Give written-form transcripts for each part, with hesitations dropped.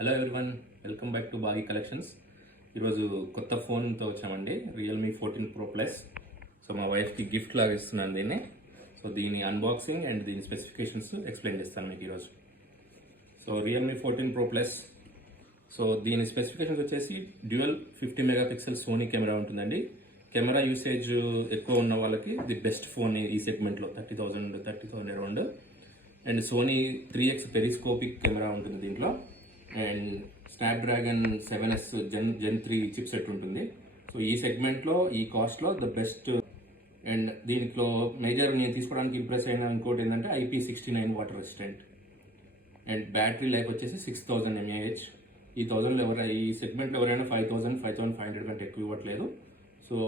Hello everyone, welcome back to బాగి కలెక్షన్స్. ఈరోజు కొత్త ఫోన్తో వచ్చామండి, రియల్మీ 14 Pro Plus. సో మా వైఫ్కి గిఫ్ట్ లాగా ఇస్తున్నాను దీన్ని. సో దీని అన్బాక్సింగ్ అండ్ దీని స్పెసిఫికేషన్స్ ఎక్స్ప్లెయిన్ చేస్తాను మీకు ఈరోజు. So Realme 14 Pro Plus. So దీని స్పెసిఫికేషన్స్ వచ్చేసి డ్యూయల్ 50 MP సోనీ కెమెరా ఉంటుందండి. కెమెరా యూసేజ్ ఎక్కువ ఉన్న వాళ్ళకి ది బెస్ట్ ఫోన్ ఈ సెగ్మెంట్లో 30,000 around. And Sony 3x periscopic camera ఉంటుంది దీంట్లో. And Snapdragon 7S Gen 3 chip set ఉంటుంది. సో ఈ సెగ్మెంట్లో ఈ కాస్ట్లో ద బెస్ట్. అండ్ దీంట్లో మేజర్ నేను తీసుకోవడానికి ఇంప్రెస్ అయిన ఇంకోటి ఏంటంటే IP69 water resistant. And battery life వచ్చేసి 6000 mAh. ఈ సెగ్మెంట్లో ఎవరైనా 5,500 కంటే ఎక్కువ ఇవ్వట్లేదు. సో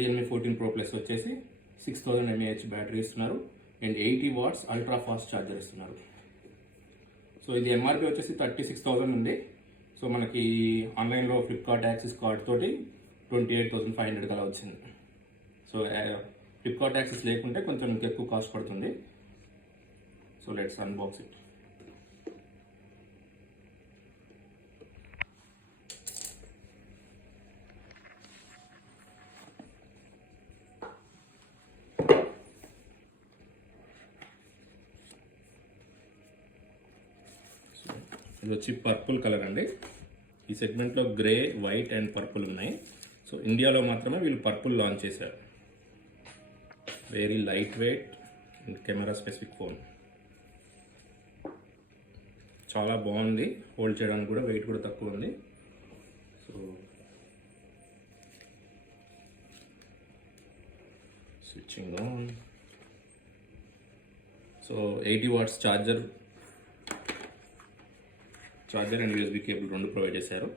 రియల్మీ 14 Pro Plus వచ్చేసి 6000 mAh బ్యాటరీ ఇస్తున్నారు. అండ్ 80 watts అల్ట్రా ఫాస్ట్ ఛార్జర్ ఇస్తున్నారు. సో ఇది ఎంఆర్పి వచ్చేసి 36,000 ఉంది. సో మనకి ఆన్లైన్లో ఫ్లిప్కార్ట్ యాక్సిస్ కార్డ్ తోటి 28,500 అలా వచ్చింది. సో ఫ్లిప్కార్ట్ యాక్సిస్ లేకుంటే కొంచెం ఇంకెక్కువ కాస్ట్ పడుతుంది. So let's unbox it. ఇది వచ్చి పర్పుల్ కలర్ అండి. ఈ సెగ్మెంట్లో గ్రే, వైట్ అండ్ పర్పుల్ ఉన్నాయి. సో ఇండియాలో మాత్రమే వీళ్ళు పర్పుల్ లాంచ్ చేశారు. Very light weight and camera specific phone. చాలా బాగుంది, హోల్డ్ చేయడానికి కూడా వెయిట్ కూడా తక్కువ ఉంది. So switching on. So 80 watts charger and USB cable రెండు ప్రొవైడ్ చేశారు.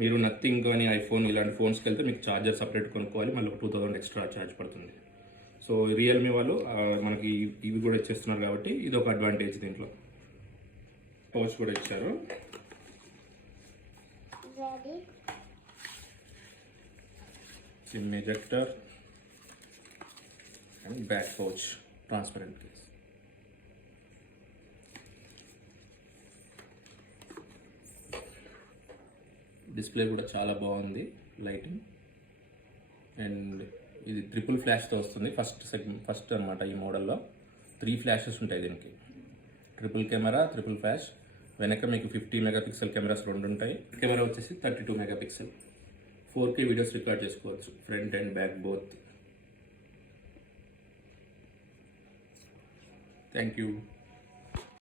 మీరు నథింగ్ కానీ ఐఫోన్ ఇలాంటి ఫోన్స్కి వెళ్తే మీకు ఛార్జర్ సపరేట్ కొనుక్కోవాలి, మళ్ళీ 2000 ఎక్స్ట్రా ఛార్జ్ పడుతుంది. సో రియల్మీ వాళ్ళు మనకి ఇవి కూడా ఇచ్చేస్తున్నారు కాబట్టి ఇది ఒక అడ్వాంటేజ్. దీంట్లో పౌచ్ కూడా ఇచ్చారు. SIM ejector and back pouch, transparent case. Display కూడా చాలా బాగుంది, లైటింగ్. అండ్ ఇది ట్రిపుల్ ఫ్లాష్తో వస్తుంది. ఫస్ట్ అనమాట ఈ మోడల్లో 3 ఫ్లాషెస్ ఉంటాయి దీనికి. Triple camera, triple flash. వెనక మీకు 50 MP కెమెరాస్ రెండు ఉంటాయి. కెమెరా వచ్చేసి 32 MP. 4K వీడియోస్ రికార్డ్ చేసుకోవచ్చు, front and back both. Thank you.